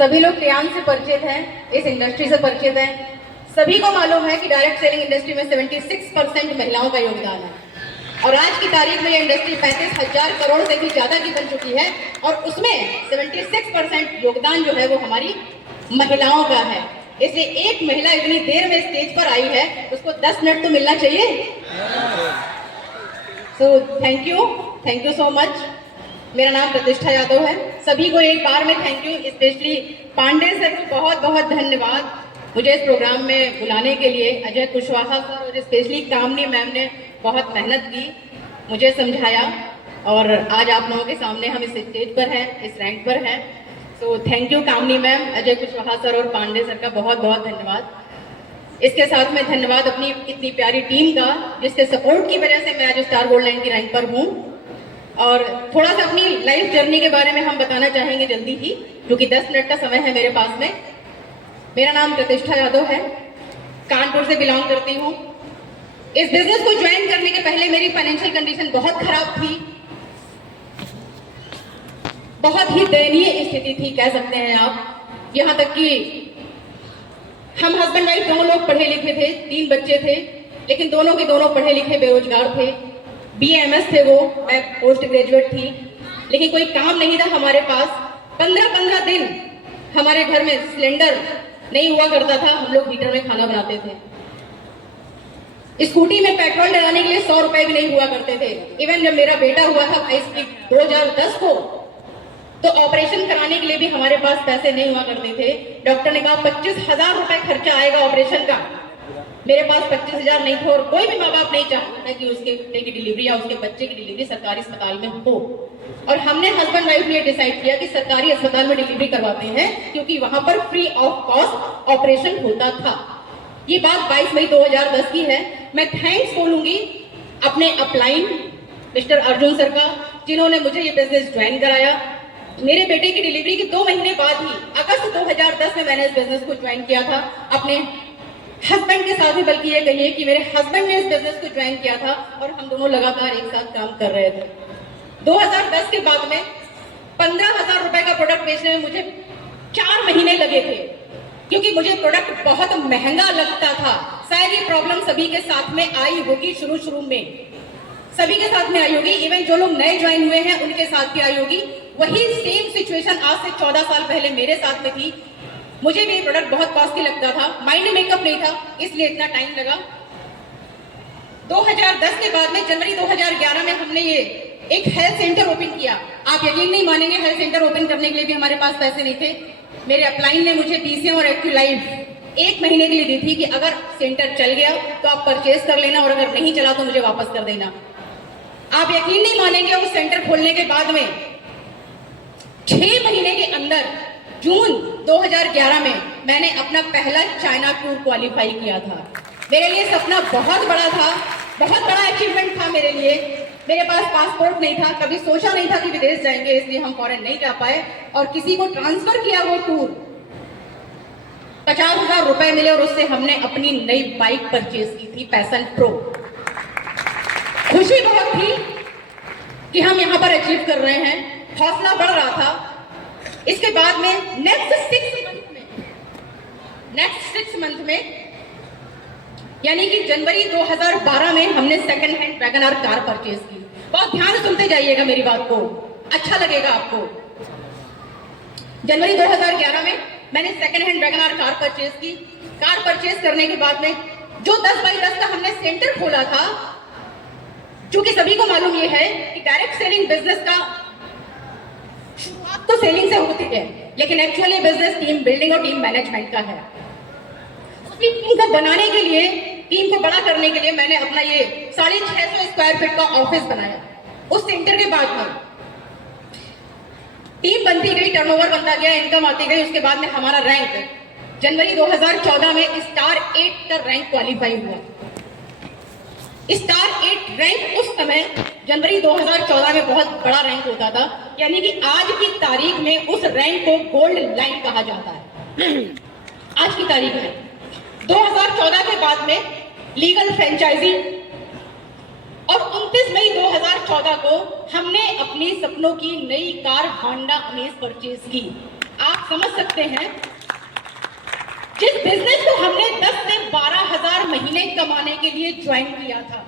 सभी लोग क्रियान से परिचित हैं, इस इंडस्ट्री से परिचित हैं। सभी को मालूम है कि डायरेक्ट सेलिंग इंडस्ट्री में 76% महिलाओं का योगदान है और आज की तारीख में ये इंडस्ट्री 35,000 करोड़ से भी ज्यादा की बन चुकी है और उसमें 76% योगदान जो है वो हमारी महिलाओं का है। इसलिए एक महिला इतनी देर में स्टेज पर आई है, उसको 10 मिनट तो मिलना चाहिए। सो थैंक यू सो मच। मेरा नाम प्रतिष्ठा यादव है। सभी को एक बार में thank you, specially Pandey sir को बहुत बहुत धन्यवाद मुझे इस प्रोग्राम में बुलाने के लिए। अजय कुशवाहा सर और स्पेशली कामनी मैम ने बहुत मेहनत की, मुझे समझाया और आज आप लोगों के सामने हम इस स्टेज पर हैं, इस रैंक पर हैं। So thank you Kamni ma'am, Ajay Kushwaha sir और पांडे सर का बहुत बहुत धन्यवाद। इसके साथ में धन्यवाद अपनी इतनी प्यारी टीम का, जिसके सपोर्ट की वजह से मैं आज स्टार गोल्ड लाइन की रैंक पर हूँ। और थोड़ा सा अपनी लाइफ जर्नी के बारे में हम बताना चाहेंगे जल्दी ही, क्योंकि 10 मिनट का समय है मेरे पास में। मेरा नाम प्रतिष्ठा यादव है, कानपुर से बिलोंग करती हूँ। इस बिजनेस को ज्वाइन करने के पहले मेरी फाइनेंशियल कंडीशन बहुत खराब थी, बहुत ही दयनीय स्थिति थी कह सकते हैं आप। यहाँ तक कि हम हस्बैंड वाइफ दोनों लोग पढ़े लिखे थे, 3 बच्चे थे, लेकिन दोनों के दोनों पढ़े लिखे बेरोजगार थे। BAMS थे वो, मैं पोस्ट ग्रेजुएट थी, लेकिन कोई काम नहीं था हमारे पास। 15-15 दिन हमारे घर में सिलेंडर नहीं हुआ करता था, हम लोग हीटर में खाना बनाते थे। स्कूटी में पेट्रोल डलाने के लिए 100 रुपए भी नहीं हुआ करते थे। इवन जब मेरा बेटा हुआ था 2010 को, तो ऑपरेशन कराने के लिए भी हमारे पास पैसे नहीं हुआ करते थे। डॉक्टर ने कहा 25,000 रुपए खर्चा आएगा ऑपरेशन का। मेरे पास 25,000 नहीं थे और कोई भी माँ बाप नहीं चाहता था कि उसके बेटे की डिलीवरी या उसके बच्चे की डिलीवरी सरकारी अस्पताल में हो। और हमने हस्बैंड वाइफ ने डिसाइड किया कि सरकारी अस्पताल में डिलीवरी करवाते हैं, क्योंकि वहां पर फ्री ऑफ कॉस्ट ऑपरेशन होता था। ये बात 22 मई 2010 की है। मैं थैंक्स बोलूंगी अपने अपलाइन मिस्टर अर्जुन सर का, जिन्होंने मुझे ये बिजनेस ज्वाइन कराया। मेरे बेटे की डिलीवरी के 2 महीने बाद ही अगस्त 2010 में मैंने इस बिजनेस को ज्वाइन किया था अपने हस्बैंड के साथ ही। बल्कि ये कहिए कि मेरे हस्बैंड ने इस बिजनेस को ज्वाइन किया था और हम दोनों लगातार एक साथ काम कर रहे थे। 2010 के बाद में 15,000 रुपए का प्रोडक्ट बेचने में मुझे 4 महीने लगे थे, क्योंकि मुझे प्रोडक्ट बहुत महंगा लगता था। शायद ये प्रॉब्लम सभी के साथ में आई होगी, शुरू में सभी के साथ में आई होगी। इवन जो लोग नए ज्वाइन हुए हैं उनके साथ भी आई होगी। वही सेम सिचुएशन आज से 14 साल पहले मेरे साथ में थी। मुझे भी ये प्रोडक्ट बहुत कॉस्टली लगता था, माइंड मेकअप नहीं था, इसलिए इतना टाइम लगा। 2010 के बाद में जनवरी 2011 में हमने ये एक हेल्थ सेंटर ओपन किया। आप यकीन नहीं मानेंगे, हेल्थ सेंटर ओपन करने के लिए भी हमारे पास पैसे नहीं थे। मेरे अपलाइन ने मुझे DCM और एक्टिव लाइफ 1 महीने के लिए दी थी कि अगर सेंटर चल गया तो आप परचेज कर लेना और अगर नहीं चला तो मुझे वापस कर देना। आप यकीन नहीं मानेंगे, उस सेंटर खोलने के बाद में 6 महीने के अंदर जून 2011 में मैंने अपना पहला चाइना टूर क्वालिफाई किया था। मेरे लिए सपना बहुत बड़ा था, बहुत बड़ा अचीवमेंट था मेरे लिए। मेरे पास पासपोर्ट नहीं था, कभी सोचा नहीं था कि विदेश जाएंगे, इसलिए हम फॉरेन नहीं जा पाए और किसी को ट्रांसफर किया वो टूर। 50,000 रुपए मिले और उससे हमने अपनी नई बाइक परचेज की थी, पैशन प्रो। खुशी बहुत थी कि हम यहाँ पर अचीव कर रहे हैं, हौसला बढ़ रहा था। इसके बाद में नेक्स्ट 6 मंथ में यानी कि जनवरी 2012 में हमने second hand WagonR car purchase की। बहुत ध्यान से सुनते जाइएगा मेरी बात को, अच्छा लगेगा आपको। जनवरी 2011 में मैंने second hand WagonR car purchase की। कार परचेज करने के बाद में जो 10 बाई 10 का हमने सेंटर खोला था, क्योंकि सभी को मालूम ये है कि डायरेक्ट सेलिंग बिजनेस का शुरुआत तो सेलिंग से होती है, लेकिन एक्चुअली बिजनेस टीम बिल्डिंग और टीम मैनेजमेंट का है। टीम को बनाने के लिए, टीम को बड़ा करने के लिए मैंने अपना ये 650 स्क्वायर फीट का ऑफिस बनाया। उस सेंटर के बाद में टीम बनती गई, टर्नओवर बनता गया, इनकम आती गई। उसके बाद में हमारा रैंक जनवरी 2014 में स्टार 8 का रैंक क्वालिफाई हुआ। स्टार 8 रैंक उस समय जनवरी 2014 में बहुत बड़ा रैंक होता था, यानी कि आज की तारीख में उस रैंक को गोल्ड लाइन कहा जाता है। आज की तारीख में 2014 के बाद में लीगल फ्रेंचाइजी और 29 मई 2014 को हमने अपनी सपनों की नई कार होंडा अमेज परचेज की। आप समझ सकते हैं, जिस बिजनेस को हमने 10 से 12 हजार महीने कमाने के लिए ज्वाइन किया था,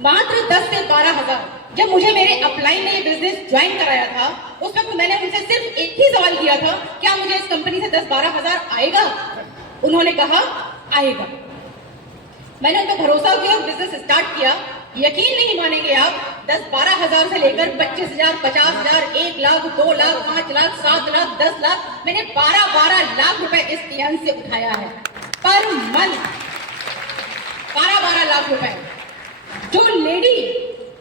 मात्र 10 से 12 हजार। जब मुझे मेरे अपलाइन ने ये बिजनेस ज्वाइन कराया था, उस वक्त मैंने उनसे सिर्फ एक ही सवाल किया था, क्या मुझे इस कंपनी से 10-12 हजार आएगा? उन्होंने कहा आएगा। मैंने उन पर भरोसा किया, बिजनेस स्टार्ट किया। यकीन नहीं मानेंगे आप, 10-12 हजार से लेकर 25,000, 50,000, 1 लाख, 2 लाख, 5 लाख, 7 लाख, 10 लाख, मैंने 12-12 लाख रुपए इस टियन से उठाया है पर मंथ। 12-12 लाख रुपए। जो लेडी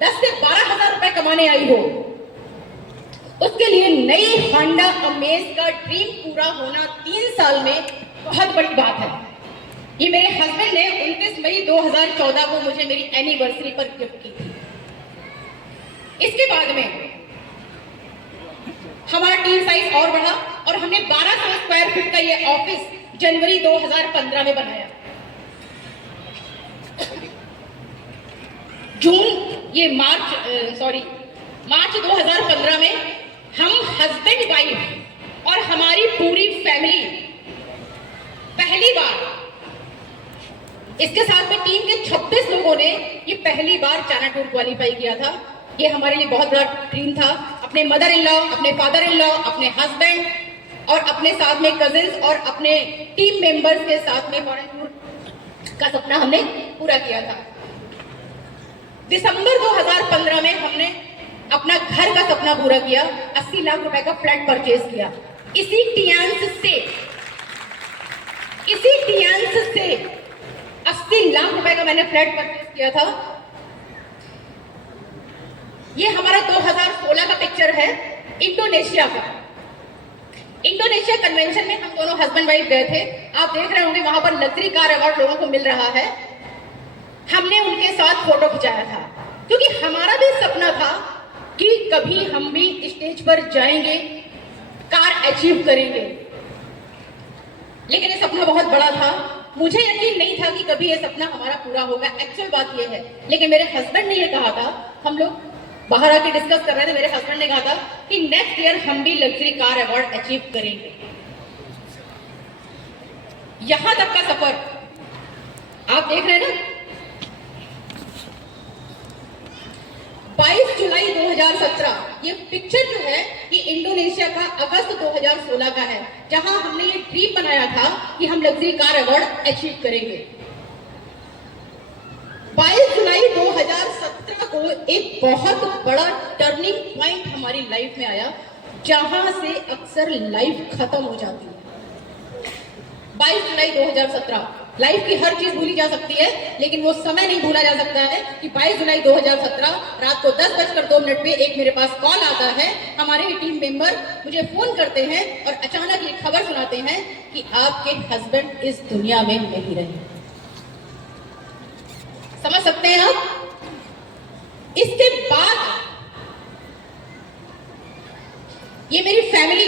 10 से 12 हजार रुपए कमाने आई हो, उसके लिए नई होंडा अमेज का ड्रीम पूरा होना 3 साल में बहुत बड़ी बात है। ये मेरे हस्बैंड ने 29 मई 2014 को मुझे मेरी एनिवर्सरी पर गिफ्ट की थी। इसके बाद में हमारा टीम साइज और बढ़ा और हमने 1200 स्क्वायर फीट का ये ऑफिस जनवरी 2015 में बनाया। मार्च 2015 में हम हस्बैंड वाइफ और हमारी पूरी फैमिली पहली बार, इसके साथ में टीम के 26 लोगों ने ये पहली बार चाइना टूर क्वालिफाई किया था। ये हमारे लिए बहुत बड़ा ड्रीम था। अपने मदर इन लॉ, अपने फादर इन लॉ, अपने हस्बैंड और अपने साथ में कजिन्स और अपने टीम मेंबर्स के साथ में फॉरेन टूर का सपना हमने पूरा किया था। दिसंबर 2015 में हमने अपना घर का सपना पूरा किया। 80 लाख रुपए का फ्लैट परचेज किया। इसी टियांस से 80 लाख रुपए का मैंने फ्लैट परचेज किया था। ये हमारा 2016 का पिक्चर है इंडोनेशिया का। इंडोनेशिया कन्वेंशन में हम दोनों हस्बैंड वाइफ गए थे। आप देख रहे होंगे वहां पर लग्जरी कार अवार्ड लोगों को मिल रहा है। हमने उनके साथ फोटो खिंचाया था क्योंकि हमारा भी सपना था कि कभी हम भी स्टेज पर जाएंगे, कार अचीव करेंगे। लेकिन ये सपना बहुत बड़ा था। मुझे यकीन नहीं था कि कभी ये सपना हमारा पूरा होगा। एक्चुअल बात ये है। लेकिन मेरे हस्बैंड ने ये कहा था, हम लोग बाहर आके डिस्कस कर रहे थे, मेरे हस्बैंड ने कहा था कि नेक्स्ट ईयर हम भी लग्जरी कार अवार्ड अचीव करेंगे। यहां तक का सफर आप देख रहे हैं ना। 22 जुलाई 2017 ये पिक्चर जो है ये इंडोनेशिया का अगस्त 2016 का है, जहां हमने ये ड्रीम बनाया था कि हम लग्जरी कार अवार्ड अचीव करेंगे। 22 जुलाई 2017 को एक बहुत बड़ा टर्निंग पॉइंट हमारी लाइफ में आया, जहां से अक्सर लाइफ खत्म हो जाती है। 22 जुलाई 2017 लाइफ की हर चीज भूली जा सकती है, लेकिन वो समय नहीं भूला जा सकता है कि 22 जुलाई 2017 रात को 10:02 पे एक मेरे पास कॉल आता है। हमारे टीम मेंबर मुझे फोन करते हैं और अचानक ये खबर सुनाते हैं कि आपके हस्बैंड इस दुनिया में नहीं रहे। समझ सकते हैं आप। इसके बाद ये मेरी फैमिली,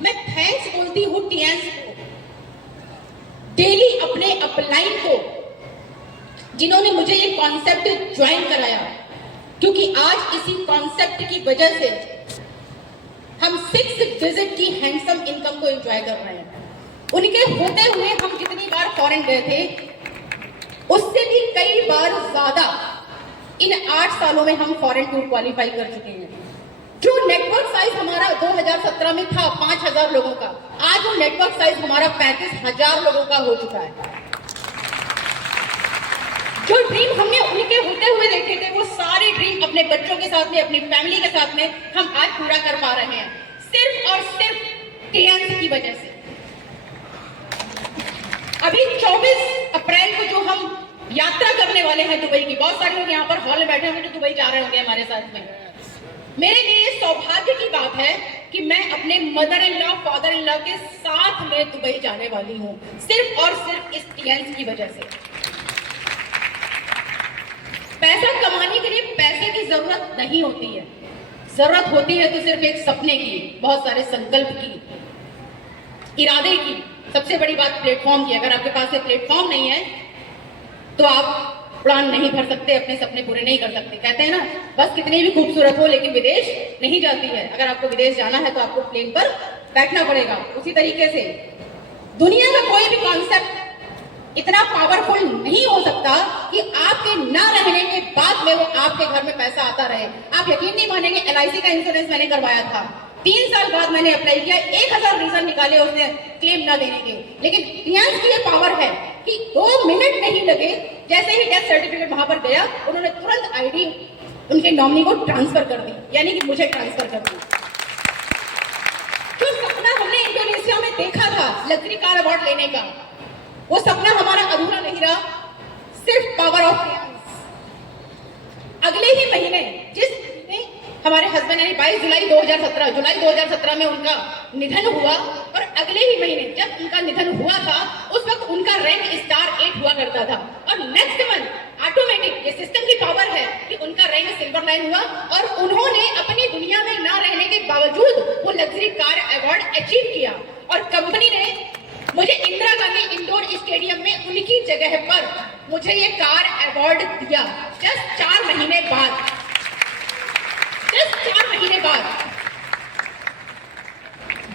मैं थैंक्स बोलती हूँ टियांस को, डेली अपने अपलाइन को, जिन्होंने मुझे ये कॉन्सेप्ट ज्वाइन कराया, क्योंकि आज इसी कॉन्सेप्ट की वजह से हम 6 डिजिट की हैंडसम इनकम को एंजॉय कर रहे हैं। उनके होते हुए हम जितनी बार फॉरेन गए थे, उससे भी कई बार ज्यादा इन 8 सालों में हम फॉरेन टूर क्वालिफाई कर चुके हैं। जो नेटवर्क साइज हमारा 2017 में था 5,000 लोगों का, आज वो नेटवर्क साइज हमारा 35,000 लोगों का हो चुका है। जो ड्रीम हमने उनके होते हुए देखे थे, वो सारे ड्रीम अपने बच्चों के साथ में, अपनी फैमिली के साथ में हम आज पूरा कर पा रहे हैं, सिर्फ और सिर्फ टीएनसी की वजह से। अभी 24 अप्रैल को जो हम यात्रा करने वाले हैं दुबई की, बहुत सारे लोग यहाँ पर हॉल में बैठे होंगे जो दुबई जा रहे होंगे हमारे साथ में। मेरे लिए सौभाग्य की बात है कि मैं अपने mother in law, father in law के साथ में दुबई जाने वाली हूँ, सिर्फ और सिर्फ इस टीएनसी की वजह से। पैसा कमाने के लिए पैसे की जरूरत नहीं होती है, जरूरत होती है तो सिर्फ एक सपने की, बहुत सारे संकल्प की, इरादे की। सबसे बड़ी बात प्लेटफॉर्म की। अगर आपके पास ये प्लेटफॉर्म नहीं है तो आप उड़ान नहीं भर सकते, अपने सपने पूरे नहीं कर सकते। कहते हैं ना, बस कितनी भी खूबसूरत हो लेकिन विदेश नहीं जाती है। अगर आपको विदेश जाना है तो आपको प्लेन पर बैठना पड़ेगा। उसी तरीके से दुनिया का कोई भी कॉन्सेप्ट इतना पावरफुल नहीं हो सकता कि आपके ना रहने के बाद में वो आपके घर में पैसा आता रहे। आप यकीन नहीं मानेंगे, LIC का इंश्योरेंस मैंने करवाया था, 3 साल बाद मैंने अप्लाई किया, 1000 रीजन निकाले उसने क्लेम ना देने के, लेकिन रिलायंस की ये पावर है कि 2 मिनट नहीं लगे, जैसे ही डेथ सर्टिफिकेट वहां पर गया, उन्होंने तुरंत ID उनके नॉमिनी को ट्रांसफर कर दी, यानी कि मुझे ट्रांसफर कर दी। जो सपना हमने इंडोनेशिया में देखा था लग्जरी कार अवार्ड लेने का, वो सपना हमारा अधूरा नहीं रहा, सिर्फ पावर ऑफ रिलायंस। अगले ही महीने जिस हमारे हस्बैंड यानी 22 जुलाई 2017 में उनका निधन हुआ, और अगले ही महीने जब उनका निधन हुआ था उस वक्त उनका रैंक स्टार 8 हुआ करता था, और नेक्स्ट मंथ ऑटोमेटिक, ये सिस्टम की पावर है कि उनका रैंक सिल्वर लाइन हुआ, और उन्होंने अपनी दुनिया में ना रहने के बावजूद वो लग्जरी कार अवार्ड अचीव किया। और कंपनी ने मुझे इंदिरा गांधी इंडोर स्टेडियम में उनकी जगह पर मुझे ये कार अवार्ड दिया, जस्ट 4 महीने बाद।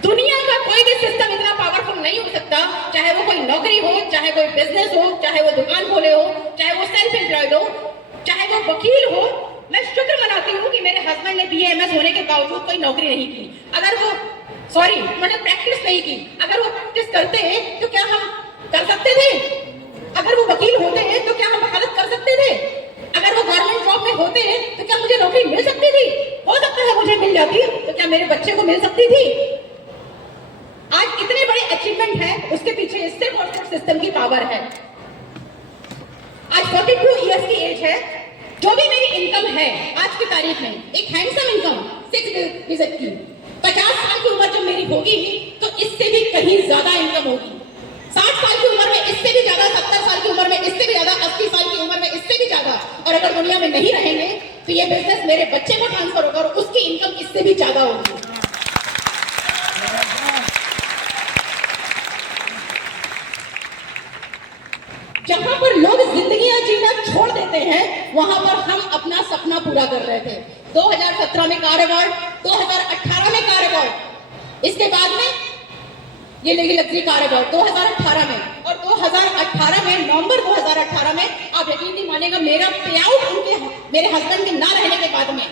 दुनिया का कोई भी सिस्टम इतना पावरफुल नहीं हो सकता, चाहे वो कोई नौकरी हो, चाहे कोई बिजनेस हो, चाहे वो दुकान खोले हो, चाहे वो सेल्फ एम्प्लॉयड हो, चाहे वो वकील हो। मैं शुक्र मनाती हूँ कि मेरे हस्बैंड ने BA MS होने के बावजूद कोई नौकरी नहीं की। अगर वो मैंने प्रैक्टिस नहीं की, अगर वो प्रैक्टिस करते हैं तो क्या हम कर सकते थे? अगर वो वकील होते हैं तो क्या हम वकालत कर सकते थे? अगर वो गवर्नमेंट जॉब में होते हैं तो क्या मुझे नौकरी मिल सकती थी? हो सकता है मुझे मिल जाती, तो क्या मेरे बच्चे को मिल सकती थी? आज इतने बड़े अचीवमेंट है, उसके पीछे सिर्फ और सिर्फ सिस्टम की पावर है। आज 42 इयर्स की एज है, जो भी मेरी इनकम है आज की तारीख में, एक हैंडसम इनकम 6 डिजिट की, 50 साल की उम्र जब मेरी होगी तो इससे भी कहीं ज्यादा इनकम होगी। 60 साल की उम्र में इससे भी ज्यादा, 70 साल की उम्र में इससे भी ज्यादा, 80 साल की उम्र में इससे भी ज्यादा। और अगर दुनिया में नहीं रहेंगे तो ये बिजनेस मेरे बच्चे को ट्रांसफर होगा और उसकी इनकम इससे भी ज्यादा होगी। जहां पर लोग जिंदगियां जीना छोड़ देते हैं, वहां पर हम अपना सपना पूरा कर रहे थे। 2017 में कार अवार्ड, 2018 में कार अवार्ड, इसके बाद में ये लग्जरी कार अवार्ड 2018 में, और 2018 में नवंबर 2018 में, आप यकीन नहीं मानेगा, मेरा पे आउट मेरे हस्बैंड के ना रहने के बाद में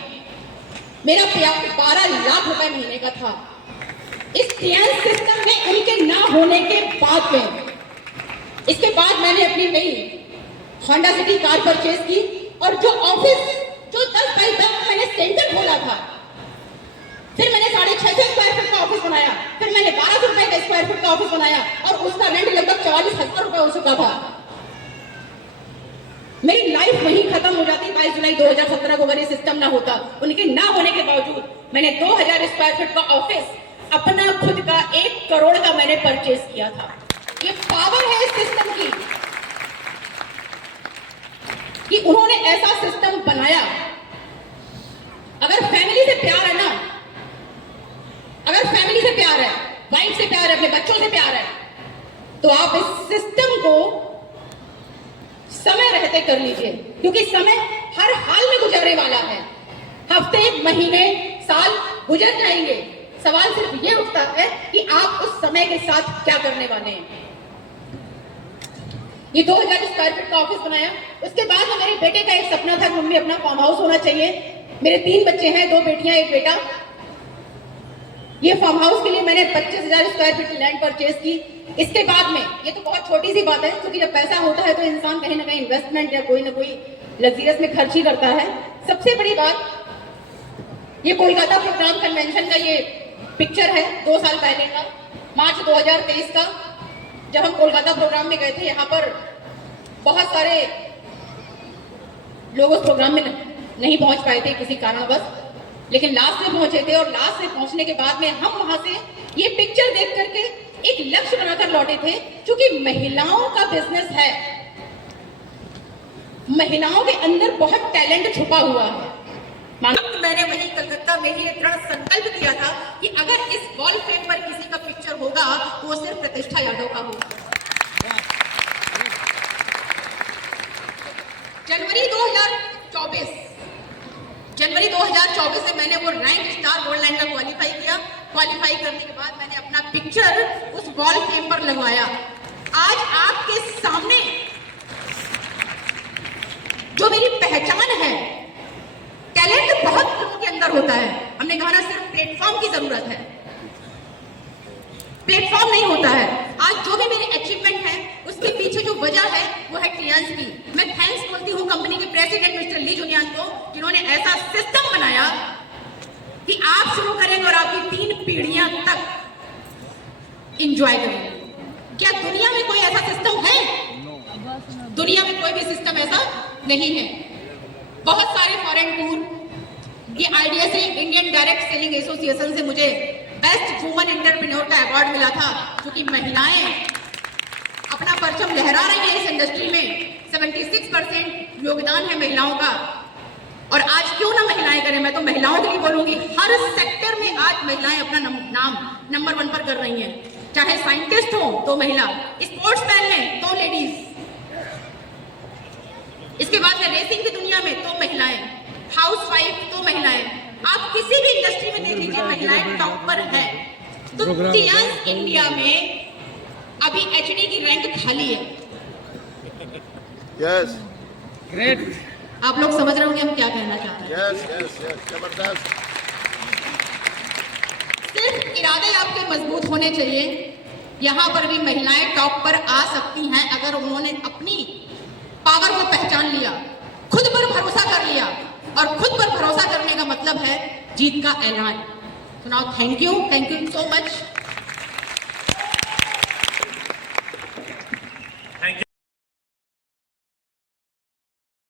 मेरा पे आउट 12 लाख रुपए महीने का था। इस रिलायंस सिस्टम में उनके ना होने के बाद में, इसके बाद मैंने अपनी नई होंडा सिटी कार परचेज की, और जो 10 बाई 10 मैंने सेंटर खोला था, फिर मैंने 650 स्क्वायर फीट का ऑफिस बनाया, फिर मैंने 1200 रुपए का स्क्वायर फीट का ऑफिस बनाया, और उसका रेंट लगभग 44,000 रुपए हो चुका था। मेरी लाइफ वहीं खत्म हो जाती 22 जुलाई 2017 को, अगर ये सिस्टम ना होता। उनके ना होने के बावजूद मैंने 2000 स्क्वायर फीट का ऑफिस अपना खुद का 1 करोड़ का मैंने परचेज किया था। ये पावर है इस सिस्टम की कि उन्होंने ऐसा सिस्टम बनाया। अगर फैमिली से प्यार है ना, अगर फैमिली से प्यार है, वाइफ से प्यार है, अपने बच्चों से प्यार है, तो आप इस सिस्टम को समय रहते कर लीजिए, क्योंकि समय हर हाल में गुजरने वाला है। हफ्ते, महीने, साल गुजर जाएंगे, सवाल सिर्फ ये उठता है कि आप उस समय के साथ क्या करने वाले हैं। ये 2000 स्क्वायर फीट का ऑफिस बनाया। उसके बाद में मेरे बेटे का एक सपना था कि मम्मी अपना फार्म हाउस होना चाहिए। मेरे 3 बच्चे हैं, 2 बेटियां 1 बेटा। ये फार्म हाउस के लिए मैंने 25,000 स्क्वायर फीट लैंड परचेज की। इसके बाद में, ये तो बहुत छोटी सी बात है, क्योंकि जब पैसा होता है तो इंसान कहीं ना कहीं इन्वेस्टमेंट या कोई ना कोई लग्जरियस में खर्च ही करता है। सबसे बड़ी बात, ये कोलकाता प्रोग्राम कन्वेंशन का ये पिक्चर है 2 साल पहले का, मार्च 2023 का, जब हम कोलकाता प्रोग्राम में गए थे। यहाँ पर बहुत सारे लोग उस प्रोग्राम में नहीं पहुंच पाए थे किसी कारणवश, लेकिन लास्ट में पहुंचे थे, और लास्ट में पहुंचने के बाद में हम वहां से ये पिक्चर देख करके एक लक्ष्य बनाकर लौटे थे। क्योंकि महिलाओं का बिजनेस है, महिलाओं के अंदर बहुत टैलेंट छुपा हुआ है। मैंने वही कलकत्ता में ही दृढ़ संकल्प किया था कि अगर इस वॉल फ्रेम पर किसी का पिक्चर होगा तो वो सिर्फ प्रतिष्ठा यादव का होगा। जनवरी 2024 से मैंने वो रैंक स्टार गोल्ड लाइन का क्वालिफाई किया। क्वालिफाई करने के बाद मैंने अपना पिक्चर उस वॉल फ्रेम पर लगवाया। आज आपके सामने जो मेरी पहचान है, टैलेंट बहुत लोगों के अंदर होता है, हमने कहा ना सिर्फ प्लेटफॉर्म की जरूरत है, प्लेटफॉर्म नहीं होता है। आज जो भी मेरी अचीवमेंट है उसके पीछे जो वजह है वो है टियांस की। मैं थैंक्स बोलती हूँ कंपनी के प्रेसिडेंट मिस्टर ली जुनियान को, जिन्होंने ऐसा सिस्टम बनाया कि आप शुरू करेंगे और आपकी 3 पीढ़ियां तक एंजॉय करेंगे। क्या दुनिया में कोई ऐसा सिस्टम है? दुनिया में कोई भी सिस्टम ऐसा नहीं है। बहुत सारे फॉरेन टूर, ये आइडिया से इंडियन डायरेक्ट सेलिंग एसोसिएशन से मुझे बेस्ट वुमन एंटरप्रेन्योर का अवार्ड मिला था, क्योंकि महिलाएं अपना परचम लहरा रही है इस इंडस्ट्री में। 76% योगदान है महिलाओं का, और आज क्यों ना महिलाएं करें। मैं तो महिलाओं के लिए बोलूंगी, हर सेक्टर में आज महिलाएं अपना नाम नंबर 1 पर कर रही हैं। चाहे साइंटिस्ट हो तो महिला, स्पोर्ट्समैन में तो लेडीज, इसके बाद में रेसिंग की दुनिया में तो महिलाएं, हाउसवाइफ तो महिलाएं। आप किसी भी इंडस्ट्री में देख लीजिए, महिलाएं टॉप पर है। तो टियांस इंडिया में अभी एचडी की रैंक खाली है। Yes, great. आप लोग समझ रहे होंगे हम क्या कहना चाह रहे हैं। यस यस यस, जबरदस्त। सिर्फ इरादे आपके मजबूत होने चाहिए। यहाँ पर भी महिलाएं टॉप पर आ सकती हैं अगर उन्होंने अपनी पावर को पहचान लिया, खुद पर भरोसा कर लिया, और खुद पर भरोसा करने का मतलब है जीत का ऐलान। तो now thank you so much.